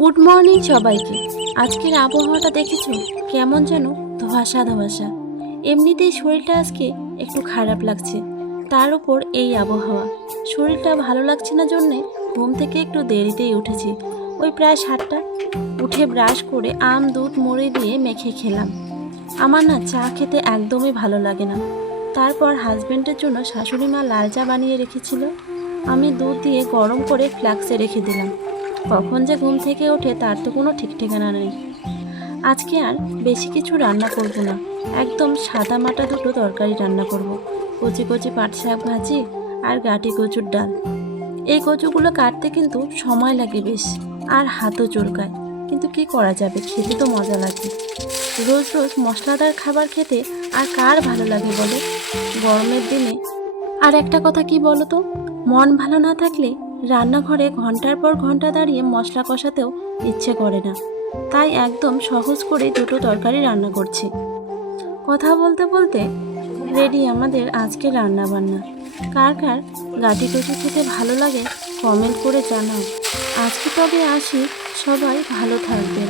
Good morning সবাইকে। আজকের আবহাওয়াটা দেখেছো কেমন যেন ধোঁয়াশা ধোঁয়াশা। এমনিতেই শরীরটা আজকে একটু খারাপ লাগছে, তার উপর এই আবহাওয়া। শরীরটা ভালো লাগছে না জন্যে ঘুম থেকে একটু দেরিতেই উঠেছি, ওই প্রায় 7টা। উঠে ব্রাশ করে আম দুধ মুড়ি দিয়ে মেখে খেলাম। আমার না চা খেতে একদমই ভালো লাগে না। তারপর হাজবেন্ডের জন্য শাশুড়ি মা লাল চা বানিয়ে রেখেছিল, আমি দুধ দিয়ে গরম করে ফ্লাক্সে রেখে দিলাম। কখন যে ঘুম থেকে ওঠে তার তো কোনো ঠিক ঠিকানা নেই। আজকে আর বেশি কিছু রান্না করব না, একদম সাদা মাটা দুটো তরকারি রান্না করব। কচি কচি পাট শাক ভাজি আর গাটি কচুর ডাল। এই কচুগুলো কাটতে কিন্তু সময় লাগে বেশ, আর হাতও চুলকায়, কিন্তু কি করা যাবে, খেতে তো মজা লাগে। রোজ রোজ মশলাদার খাবার খেতে আর কার ভালো লাগে বলো, গরমের দিনে। আর একটা কথা কি বলো তো, মন ভালো না থাকলে রান্নাঘরে ঘন্টার পর ঘন্টা দাঁড়িয়ে মশলা কষাতেও ইচ্ছে করে না। তাই একদম সহজ করে দুটো তরকারি রান্না করছি। কথা বলতে বলতে রেডি আমাদের আজকে রান্না বান্না। কার কার গাটি কচু খেতে ভালো লাগে কমেন্ট করে জানাও। আজকে তবে আসি, সবাই ভালো থাকবেন।